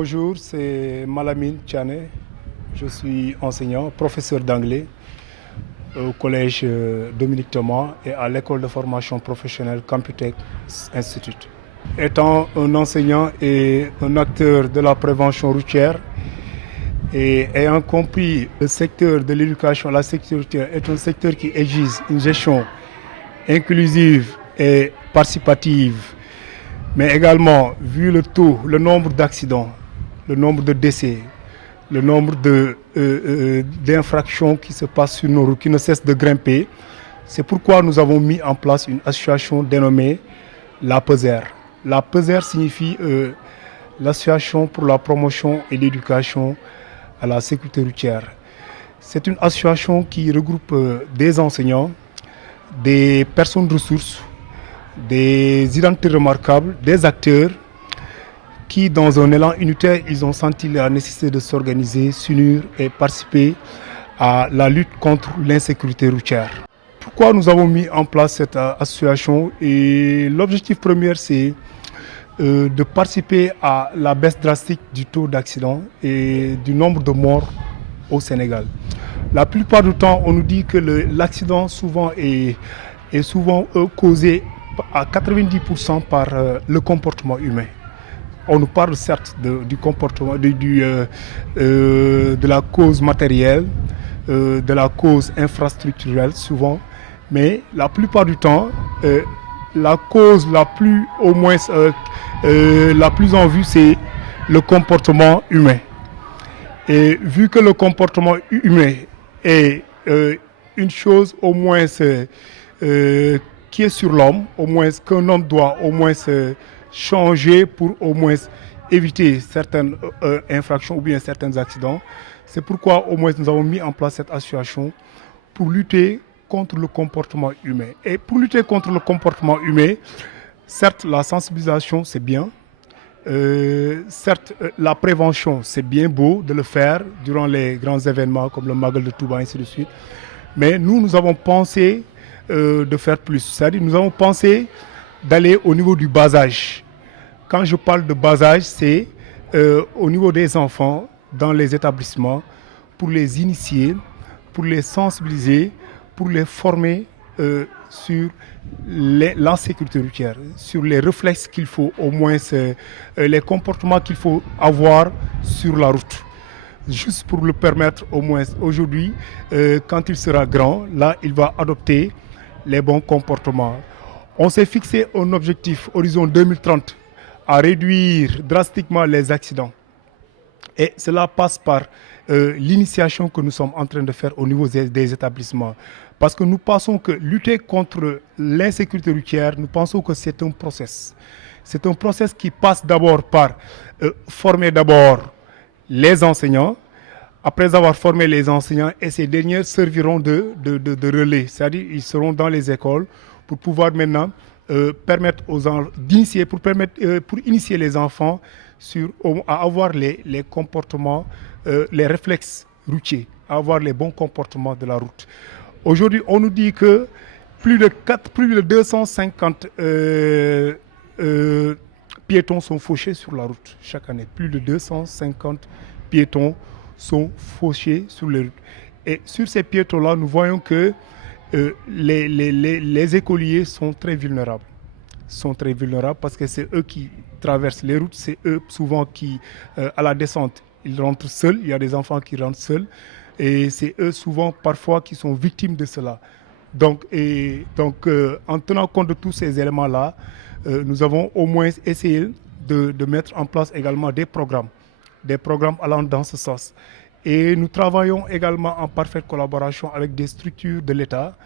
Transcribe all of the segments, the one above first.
Bonjour, c'est Malamine Tchane. Je suis enseignant, professeur d'anglais au collège Dominique Thomas et à l'école de formation professionnelle Computech Institute. Étant un enseignant et un acteur de la prévention routière et ayant compris le secteur de l'éducation, la sécurité est un secteur qui exige une gestion inclusive et participative, mais également, vu le taux, le nombre d'accidents, le nombre de décès, le nombre d'infractions qui se passent sur nos routes, qui ne cessent de grimper, c'est pourquoi nous avons mis en place une association dénommée la PESER. La PESER signifie l'Association pour la promotion et l'éducation à la sécurité routière. C'est une association qui regroupe des enseignants, des personnes ressources, des identités remarquables, des acteurs qui, dans un élan unitaire, ils ont senti la nécessité de s'organiser, s'unir et participer à la lutte contre l'insécurité routière. Pourquoi nous avons mis en place cette association? Et l'objectif premier, c'est de participer à la baisse drastique du taux d'accidents et du nombre de morts au Sénégal. La plupart du temps, on nous dit que l'accident souvent est souvent causé à 90% par le comportement humain. On nous parle certes du comportement, de la cause matérielle, de la cause infrastructurelle souvent, mais la plupart du temps, la cause la plus en vue, c'est le comportement humain. Et vu que le comportement humain est une chose au moins qui est sur l'homme, au moins qu'un homme doit au moins changer pour au moins éviter certaines infractions ou bien certains accidents. C'est pourquoi au moins nous avons mis en place cette association pour lutter contre le comportement humain. Et pour lutter contre le comportement humain, certes la sensibilisation c'est bien, certes la prévention c'est bien beau de le faire durant les grands événements comme le Magal de Touba et ainsi de suite, mais nous avons pensé de faire plus, c'est-à-dire nous avons pensé d'aller au niveau du bas âge. Quand je parle de bas âge, c'est au niveau des enfants dans les établissements pour les initier, pour les sensibiliser, pour les former sur la sécurité routière, sur les réflexes qu'il faut au moins, les comportements qu'il faut avoir sur la route. Juste pour le permettre au moins aujourd'hui, quand il sera grand, là il va adopter les bons comportements. On s'est fixé un objectif horizon 2030 à réduire drastiquement les accidents. Et cela passe par l'initiation que nous sommes en train de faire au niveau des établissements. Parce que nous pensons que lutter contre l'insécurité routière, nous pensons que c'est un process. C'est un process qui passe d'abord par former d'abord les enseignants. Après avoir formé les enseignants, et ces derniers serviront de relais. C'est-à-dire qu'ils seront dans les écoles pour pouvoir maintenant permettre aux enfants d'initier, pour initier les enfants à avoir les comportements, les réflexes routiers, à avoir les bons comportements de la route. Aujourd'hui, on nous dit que plus de 250 piétons sont fauchés sur la route chaque année. Plus de 250 piétons sont fauchés sur les routes. Et sur ces piétons-là, nous voyons que les écoliers sont très vulnérables. Parce que c'est eux qui traversent les routes, c'est eux souvent qui, à la descente, ils rentrent seuls, il y a des enfants qui rentrent seuls, et c'est eux souvent parfois qui sont victimes de cela. Donc, en tenant compte de tous ces éléments-là, nous avons au moins essayé de mettre en place également des programmes allant dans ce sens. Et nous travaillons également en parfaite collaboration avec des structures de l'État,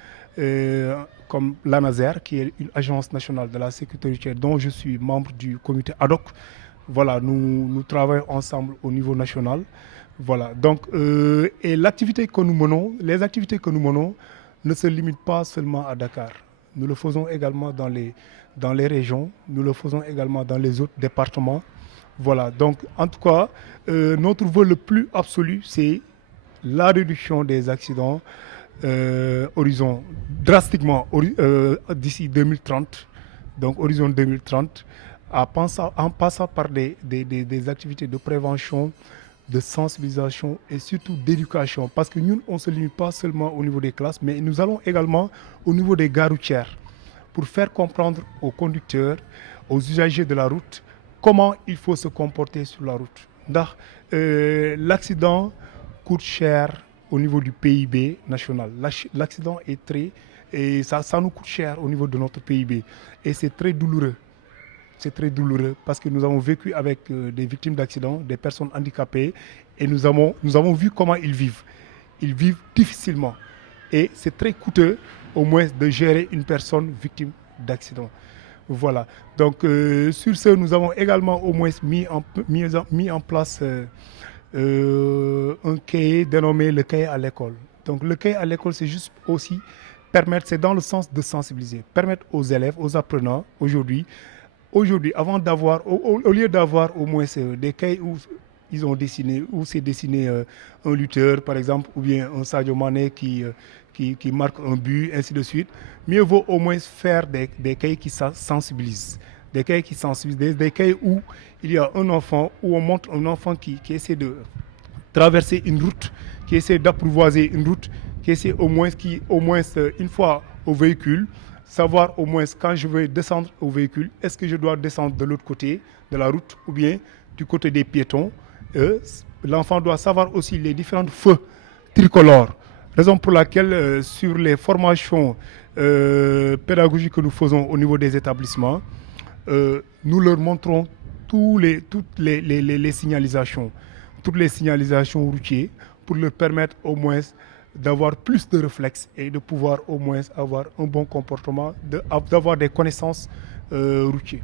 comme l'ANASER, qui est une agence nationale de la sécurité routière, dont je suis membre du comité ad hoc. Voilà, nous travaillons ensemble au niveau national. Voilà, donc, et les activités que nous menons ne se limitent pas seulement à Dakar. Nous le faisons également dans les régions, nous le faisons également dans les autres départements. Voilà, donc en tout cas, notre vœu le plus absolu, c'est la réduction des accidents drastiquement d'ici 2030. Donc horizon 2030, en passant par des activités de prévention, de sensibilisation et surtout d'éducation. Parce que nous, on ne se limite pas seulement au niveau des classes, mais nous allons également au niveau des gares routières pour faire comprendre aux conducteurs, aux usagers de la route, comment il faut se comporter sur la route. L'accident coûte cher au niveau du PIB national. L'accident est très... Et ça nous coûte cher au niveau de notre PIB. Et c'est très douloureux. C'est très douloureux parce que nous avons vécu avec des victimes d'accidents, des personnes handicapées, et nous avons vu comment ils vivent. Ils vivent difficilement. Et c'est très coûteux, au moins, de gérer une personne victime d'accident. Voilà. Donc, sur ce, nous avons également au moins mis en place un cahier dénommé le cahier à l'école. Donc, le cahier à l'école, c'est juste aussi permettre, c'est dans le sens de sensibiliser, permettre aux élèves, aux apprenants, aujourd'hui, avant d'avoir, au lieu d'avoir au moins des cahiers où ils ont dessiné, où c'est dessiné un lutteur, par exemple, ou bien un Sadio Mané qui marque un but, ainsi de suite, mieux vaut au moins faire des cahiers qui sensibilisent. Des cahiers qui sensibilisent, des cahiers où il y a un enfant, où on montre un enfant qui essaie de traverser une route, qui essaie d'apprivoiser une route, qui essaie au moins, une fois au véhicule, savoir au moins quand je vais descendre au véhicule, est-ce que je dois descendre de l'autre côté de la route ou bien du côté des piétons. L'enfant doit savoir aussi les différents feux tricolores. Raison pour laquelle sur les formations pédagogiques que nous faisons au niveau des établissements, nous leur montrons les signalisations, toutes les signalisations routières pour leur permettre au moins d'avoir plus de réflexes et de pouvoir au moins avoir un bon comportement, d'avoir des connaissances routières.